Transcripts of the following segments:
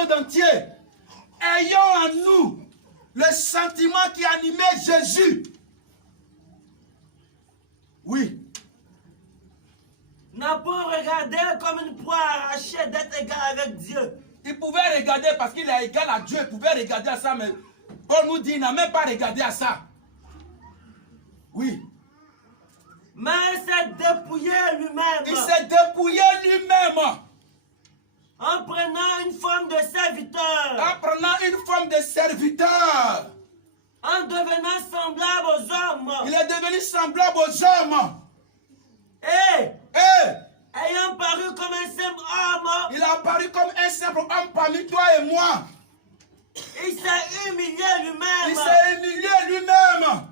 monde entier. Ayons en nous le sentiment qui animait Jésus. Oui. N'a pas regardé comme une proie arrachée d'être égal avec Dieu. Il pouvait regarder parce qu'il est égal à Dieu. Il pouvait regarder à ça, mais Paul nous dit, il n'a même pas regardé à ça. Oui. Mais il s'est dépouillé lui-même. Il s'est dépouillé lui-même. En prenant une forme de serviteur. En prenant une forme de serviteur. En devenant semblable aux hommes. Il est devenu semblable aux hommes. Et ayant paru comme un simple homme. Il a apparu comme un simple homme parmi toi et moi. Il s'est humilié lui-même. Il s'est humilié lui-même.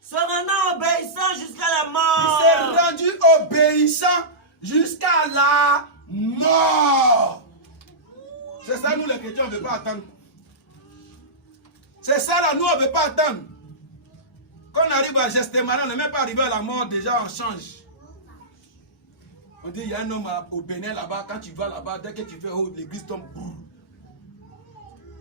Se rendant obéissant jusqu'à la mort. Il s'est rendu obéissant jusqu'à la mort. C'est ça, nous les chrétiens, on ne veut pas attendre. C'est ça, là, nous, on ne veut pas attendre. Quand on arrive à Gethsémani, on n'est même pas arrivé à la mort, déjà, on change. On dit, il y a un homme au Bénin là-bas, quand tu vas là-bas, dès que tu fais haut, l'église tombe.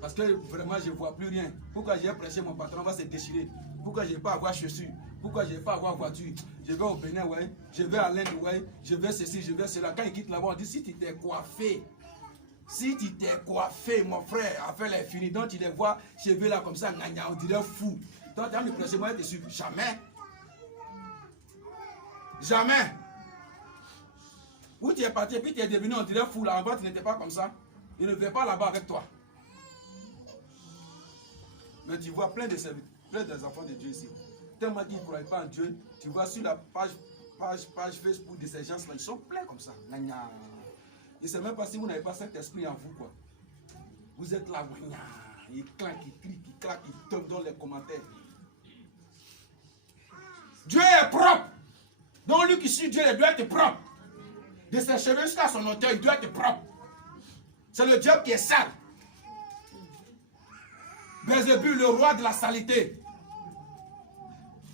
Parce que vraiment, je ne vois plus rien. Pourquoi j'ai prêché, mon patron va se déchirer. Pourquoi je ne vais pas avoir chaussures. Pourquoi je ne vais pas avoir voiture. Je vais au Bénin, ouais. Je vais à l'Inde, ouais. Je vais ceci, je vais cela. Quand il quitte là-bas, on dit, si tu t'es coiffé, mon frère, affaire est finie. Donc tu les vois, cheveux là comme ça, on dirait fou. Toi, tu as me prêcher, moi, tu es sûr. Jamais. Jamais. Où tu es parti, puis tu es devenu, on dirait fou là. Avant, tu n'étais pas comme ça. Il ne veut pas là-bas avec toi. Mais tu vois plein de serviteurs, plein des enfants de Dieu ici. Tellement qu'ils ne croient pas en Dieu, tu vois sur la page Facebook de ces gens-là, ils sont pleins comme ça. Je ne sais même pas si vous n'avez pas cet esprit en vous, quoi. Vous êtes là, ils claquent, ils crient, ils claquent, ils tombent dans les commentaires. Dieu est propre. Donc lui qui suit Dieu, il doit être propre. De ses cheveux jusqu'à son hauteur, il doit être propre. C'est le diable qui est sale. Bézébul, le roi de la saleté.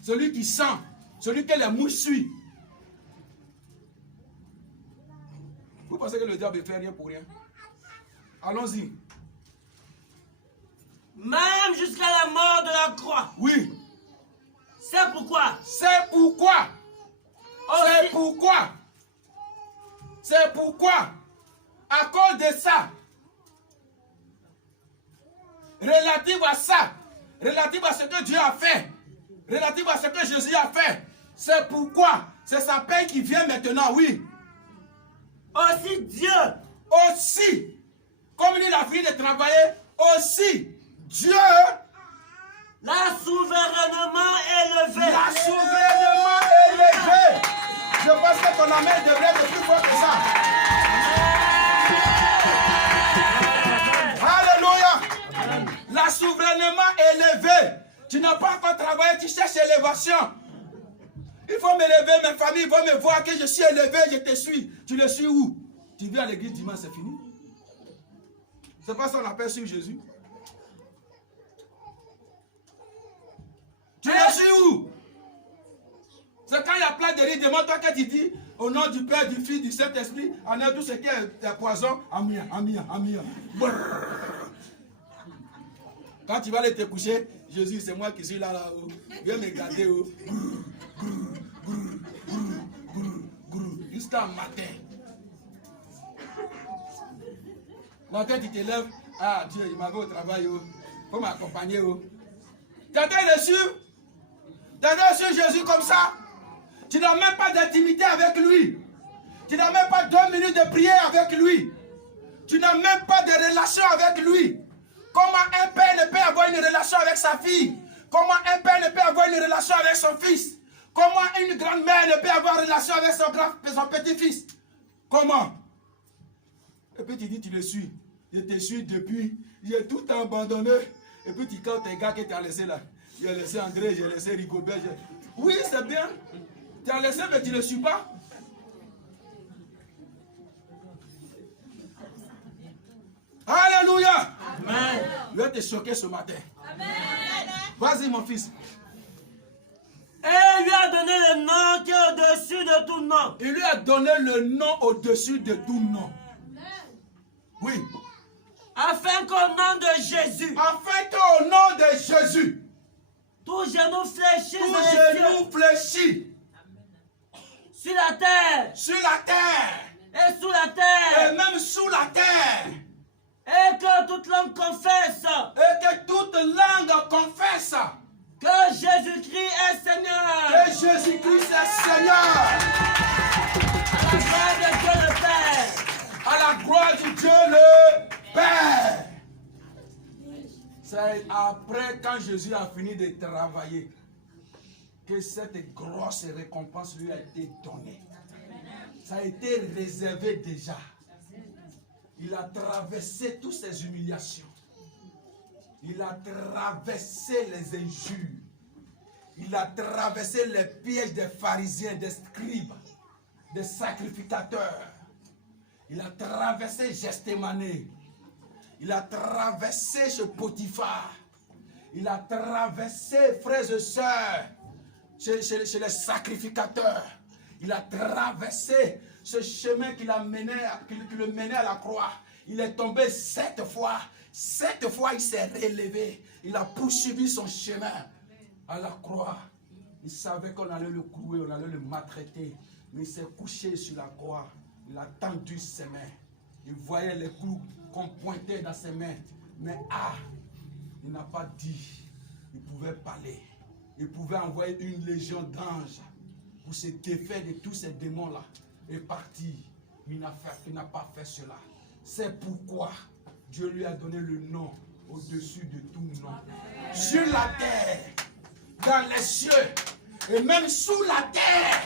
Celui qui sent, celui que les mouches suivent. Vous pensez que le diable ne fait rien pour rien? Allons-y. Même jusqu'à la mort de la croix. Oui. C'est pourquoi. C'est pourquoi. C'est pourquoi. C'est pourquoi. À cause de ça. Relative à ça. Relative à ce que Dieu a fait. Relative à ce que Jésus a fait. C'est pourquoi. C'est sa paix qui vient maintenant, oui. Aussi Dieu. Aussi. Comme il a fini de travailler. Aussi. Dieu. L'a souverainement élevé. L'a souverainement élevé. Je pense que ton amen devrait être plus fort que ça. Alléluia. L'a souverainement élevé. Tu n'as pas encore travaillé, tu cherches élévation. Il faut m'élever, mes familles vont me voir que je suis élevé, je te suis. Tu le suis où? Tu viens à l'église dimanche, c'est fini. C'est pas ça qu'on appelle suivre Jésus. Tu le suis où? C'est quand il y a plein de riz, demande-toi que tu dis au nom du Père, du Fils, du Saint-Esprit, en tout ce qui est poison, amia. Quand tu vas aller te coucher, Jésus, c'est moi qui suis là-haut. Viens me garder. Jusqu'à matin. Donc quand tu te lèves, ah Dieu, il m'avait au travail, il faut m'accompagner. Tu as reçu? Tu as reçu Jésus comme ça? Tu n'as même pas d'intimité avec lui. Tu n'as même pas 2 minutes de prière avec lui. Tu n'as même pas de relation avec lui. Comment un père ne peut avoir une relation avec sa fille? Comment un père ne peut avoir une relation avec son fils? Comment une grand-mère ne peut avoir une relation avec son petit-fils? Comment? Et puis tu dis, tu le suis. Je te suis depuis, j'ai tout abandonné. Et puis tu comptes tes gars que tu as laissé là. J'ai laissé André, j'ai laissé Rigobert. Oui, c'est bien. Tu as laissé, mais tu ne le suis pas. Alléluia. Amen. Je vais te choquer ce matin. Vas-y, mon fils. Et il lui a donné le nom qui est au-dessus de tout nom. Il lui a donné le nom au-dessus de tout nom. Oui. Afin qu'au nom de Jésus, afin qu'au nom de Jésus, tout genou fléchisse tout dans les cieux, genou fléchit sur la terre sur la terre et sous la et terre, même sous la terre, et que toute langue confesse et que toute langue confesse que Jésus-Christ est Seigneur. que Jésus-Christ est Seigneur, À la gloire de Dieu le Père. à la gloire du Dieu le Père. C'est après, quand Jésus a fini de travailler, que cette grosse récompense lui a été donnée. Ça a été réservé déjà. Il a traversé toutes ces humiliations. Il a traversé les injures. Il a traversé les pièges des pharisiens, des scribes, des sacrificateurs. Il a traversé Gethsémani. Il a traversé ce Potiphar. Il a traversé, frères et sœurs, chez les sacrificateurs. Il a traversé ce chemin qui le menait à la croix. Il est tombé 7 fois. 7 fois, il s'est relevé. Il a poursuivi son chemin à la croix. Il savait qu'on allait le clouer, on allait le maltraiter. Mais il s'est couché sur la croix. Il a tendu ses mains. Il voyait les clous qu'on pointait dans ses mains. Mais il n'a pas dit. Il pouvait parler. Il pouvait envoyer une légion d'anges pour se défaire de tous ces démons-là et partir. Il n'a pas fait cela. C'est pourquoi Dieu lui a donné le nom au-dessus de tout nom. Sur la terre, dans les cieux et même sous la terre.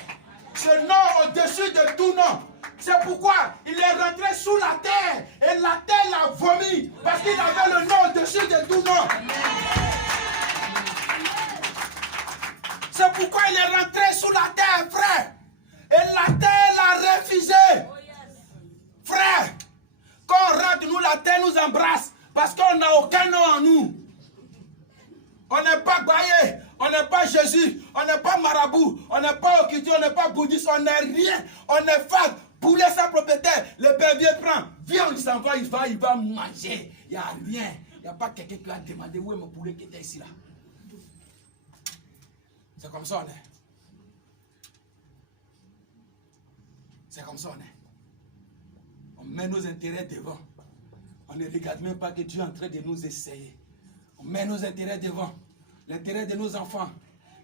Ce nom au-dessus de tout nom. C'est pourquoi il est rentré sous la terre et la terre l'a vomi parce qu'il avait le nom au-dessus de tout nom. C'est pourquoi il est rentré sous la terre, frère. Et la terre l'a refusé. Frère, quand on rentre, nous, la terre nous embrasse parce qu'on n'a aucun nom en nous. On n'est pas Baye, on n'est pas Jésus, on n'est pas marabout, on n'est pas Okiti, on n'est pas bouddhiste, on n'est rien. On est fat, poulet sans propriétaire. Le père vient prendre, viens, il s'en va, il va manger. Il n'y a rien. Il n'y a pas quelqu'un qui a demandé où est mon poulet qui était ici là. C'est comme ça on est. C'est comme ça on est. On met nos intérêts devant. On ne regarde même pas que Dieu est en train de nous essayer. On met nos intérêts devant. L'intérêt de nos enfants.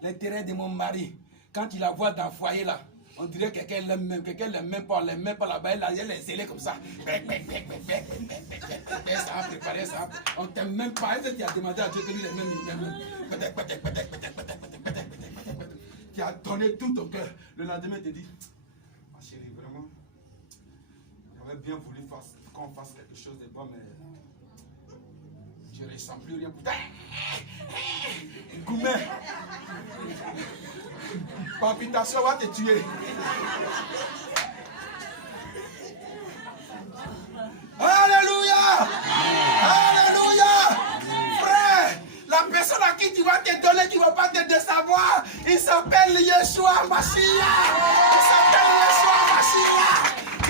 L'intérêt de mon mari. Quand il la voit dans le foyer là, on dirait que quelqu'un l'aime même. Quelqu'un l'aime même pas. On l'aime même pas là-bas. Elle est zélée comme ça. Ça a préparé ça. On t'aime même pas. Elle qui a demandé à Dieu que lui il aime même. Qui a donné tout ton cœur. Le lendemain, te dit, ma chérie, vraiment, j'aurais bien voulu qu'on fasse quelque chose de bon, mais je ne ressens plus rien. Goumet, palpitation va te tuer. Alléluia! Alléluia! Frère, la personne à qui tu vas te donner, qui ne va pas te décevoir, il s'appelle Yeshua Mashiach. Il s'appelle Yeshua Mashiach.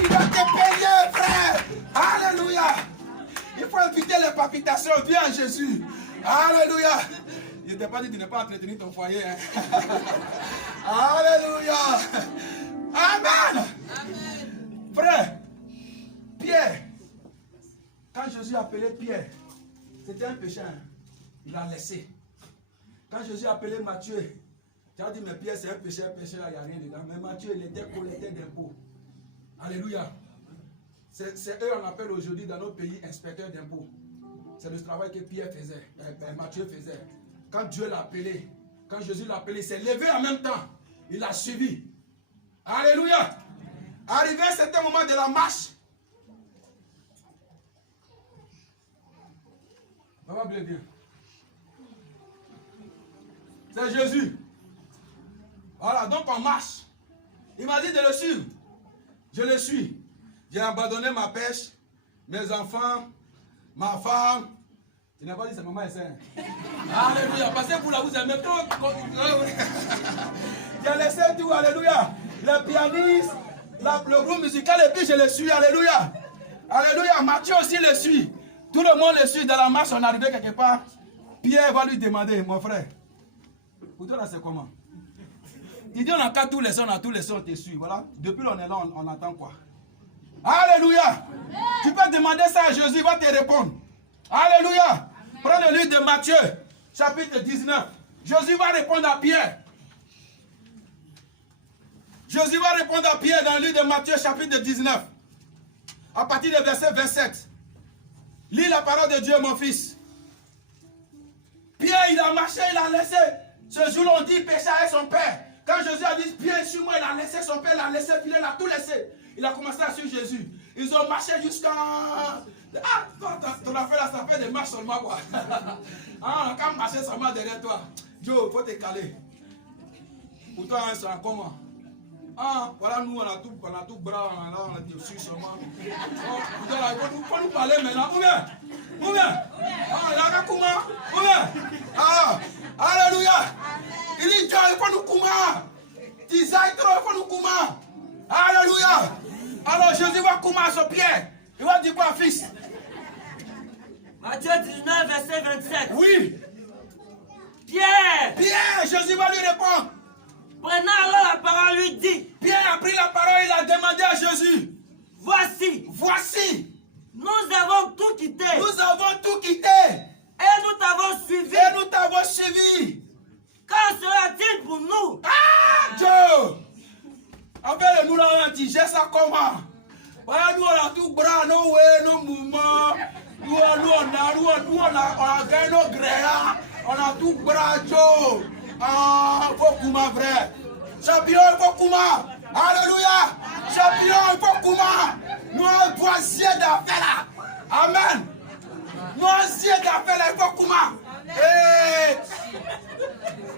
Il va te payer, frère. Alléluia. Il faut éviter les palpitations. Viens Jésus. Alléluia. Je ne t'ai pas dit de ne pas entretenir ton foyer. Hein. Alléluia. Amen. Amen. Frère, Pierre, quand Jésus a appelé Pierre, c'était un péché. Hein. Il l'a laissé. Quand Jésus a appelé Matthieu, tu as dit, mais Pierre, c'est un péché, il n'y a rien dedans. Mais Matthieu, il était collecteur d'impôts. Alléluia. C'est eux, on appelle aujourd'hui dans notre pays inspecteur d'impôts. C'est le travail que Pierre faisait, Matthieu faisait. Quand Dieu l'a appelé, quand Jésus l'a appelé, il s'est levé en même temps. Il l'a suivi. Alléluia. Arrivé à un certain moment de la marche, Papa blé bien. C'est Jésus. Voilà, donc on marche. Il m'a dit de le suivre. Je le suis. J'ai abandonné ma pêche, mes enfants, ma femme. Il n'a pas dit c'est maman et sœur. Alléluia. Parce que vous là, vous aimez trop. J'ai laissé tout. Alléluia. Le pianiste, le groupe musical, et puis je le suis. Alléluia. Alléluia. Matthieu aussi le suit. Tout le monde le suit dans la marche, on est arrivé quelque part. Pierre va lui demander, mon frère, pour toi là c'est comment? Il dit on entend tous les sons, on te suit. Voilà. Depuis on est là, on entend quoi? Alléluia. Tu peux demander ça à Jésus, il va te répondre. Alléluia. Prends le livre de Matthieu, chapitre 19. Jésus va répondre à Pierre. Jésus va répondre à Pierre dans le livre de Matthieu, chapitre 19. À partir du verset 27. Lis la parole de Dieu, mon fils. Pierre, il a marché, il a laissé. Ce jour-là, on dit péché avec son père. Quand Jésus a dit, Pierre, suis-moi, il a laissé son père, il a laissé filer, il a tout laissé. Il a commencé à suivre Jésus. Ils ont marché jusqu'à... Ah, ton affaire là, ça fait des marches seulement, quoi. Ah, quand marcher seulement derrière toi. Joe, il faut te caler. Pour toi, c'est comment? Ah, voilà, nous, on a tout bras, on a dessus seulement. Oh, il faut nous parler maintenant. Où bien? Ah, il y a comment? Où bien? Ah, alléluia. Il dit, Dieu, il faut nous comment? Tisaï trop, il faut nous comment? Alléluia. Alors, Jésus va comment à son pied? Il va dire quoi, fils? Matthieu 19, verset 27. Oui. Pierre, Jésus va lui répondre. prenant alors la parole, lui dit, Pierre a pris la parole, il a demandé à Jésus. Voici, nous avons tout quitté. Nous avons tout quitté. Et nous t'avons suivi. Quand sera-t-il pour nous? Ah, Dieu. Avec nous là, on digère ça comment? Voilà, nous on a tout bras, nos mouvements. Nous on a gagné nos grès. On a tout bras, Dieu. Ah, Fokuma vrai. Champion, Fokuma. Alléluia. Champion, Fokuma. Nous on voici d'affaires là. Amen. Nous on d'affaires là, Fokuma. Et...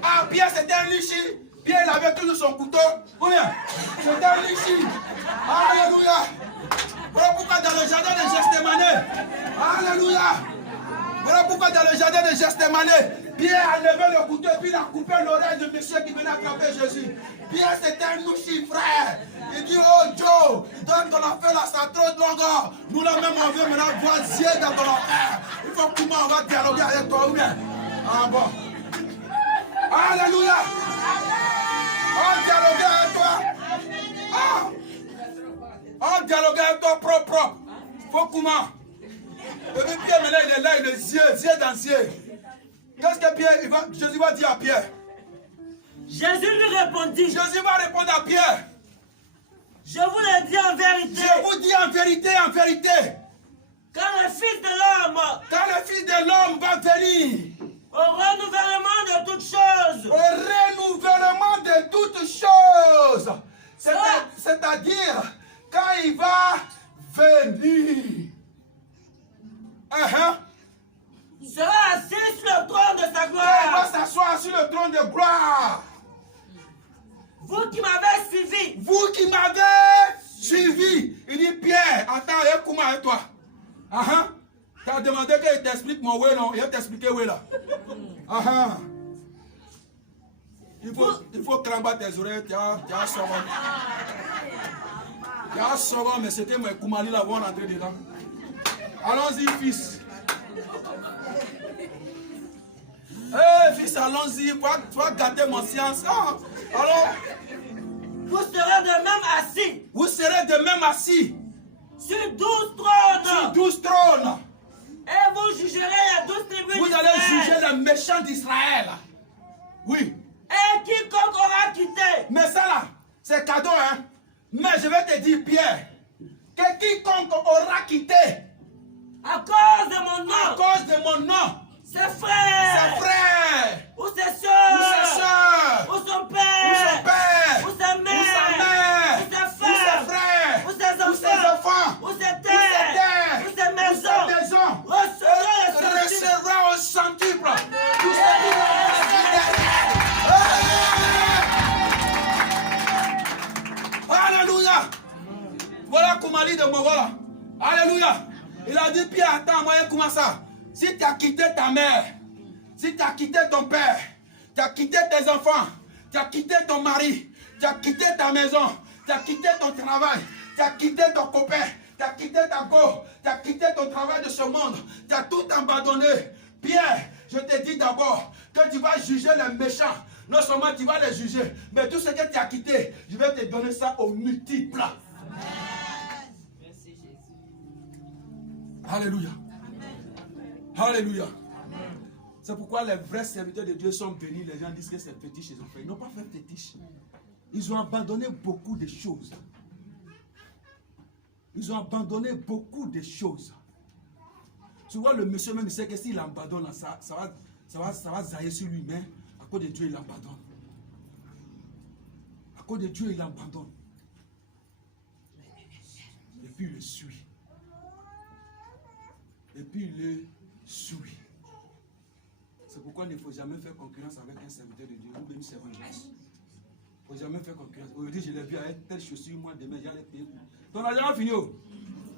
Ah, Pierre c'était un lichi. Pierre il avait toujours son couteau. Combien? C'était un lichi. Alléluia. Voilà pourquoi dans le jardin de Gethsémani. Alléluia. Voilà pourquoi dans le jardin de Gethsémani, Pierre a levé le couteau et puis il a coupé l'oreille de monsieur qui venait attraper Jésus. Pierre c'était un louchi frère. Il dit, oh Joe, donne ton affaire là, ça trop de longueur. Nous là même on veut maintenant voir Dieu dans ton affaire. Il faut comment on va dialoguer avec toi ou bien. Ah bon. Alléluia. On dialogue avec toi. Ah. On dialogue avec toi propre. Faut comment. Et puis Pierre maintenant il est là, il est yeux dans yeux. Qu'est-ce que Pierre, Jésus va dire à Pierre? Jésus lui répondit. Jésus va répondre à Pierre. Je vous le dis en vérité. Je vous dis en vérité. Quand le Fils de l'homme va venir. Au renouvellement de toutes choses. C'est-à-dire, quand il va venir. Il sera assis sur le trône de sa gloire. Il va s'asseoir sur le trône de gloire. Vous qui m'avez suivi. Il dit, Pierre, attends, il y a comment avec toi? Tu as demandé qu'il t'explique mon way, non? Il va t'expliquer où est là. Il faut cramper tes oreilles, tu as sauvant. Tu as sauvant, mais c'était mon Koumali là, on va rentrer dedans. Allons-y, fils. Fils, allons-y, va gâter mon science. Alors, vous serez de même assis. Sur 12 trônes. Et vous jugerez les 12 tribus d'Israël. Vous allez juger les méchants d'Israël. Oui. Et quiconque aura quitté. Mais ça là, c'est cadeau, hein. Mais je vais te dire, Pierre, que quiconque aura quitté. À cause de mon nom. Ses frères. Ou ses soeurs. Ou son père. Ou sa mère. Ou ses frères. Ou ses enfants. Ou ses terres. Ou ses maisons. Recevra au centuple. Alléluia. Voilà Koumali de Mogola. Alléluia. Il a dit, Pierre, attends, moi, comment ça? Si tu as quitté ta mère, si tu as quitté ton père, tu as quitté tes enfants, tu as quitté ton mari, tu as quitté ta maison, tu as quitté ton travail, tu as quitté ton copain, Tu as quitté ta go, tu as quitté ton travail de ce monde, tu as tout abandonné. Pierre, je te dis d'abord que tu vas juger les méchants. Non seulement tu vas les juger, mais tout ce que tu as quitté, je vais te donner ça au multiple. Amen. Merci Jésus. Alléluia. Alléluia. C'est pourquoi les vrais serviteurs de Dieu sont bénis. Les gens disent que c'est fétiche, ils ont fait. Ils n'ont pas fait fétiche. Ils ont abandonné beaucoup de choses. Ils ont abandonné beaucoup de choses. Tu vois, le monsieur même, il sait que s'il abandonne, ça va zailler sur lui, mais à cause de Dieu, il abandonne. À cause de Dieu, il abandonne. Et puis il le suit. Et puis il le suit. C'est pourquoi il ne faut jamais faire concurrence avec un serviteur de Dieu. Ou même servant de Dieu. Il ne faut jamais faire concurrence. Aujourd'hui, je l'ai vu avec telle chaussure, moi demain, j'allais payer. Ton argent va finir.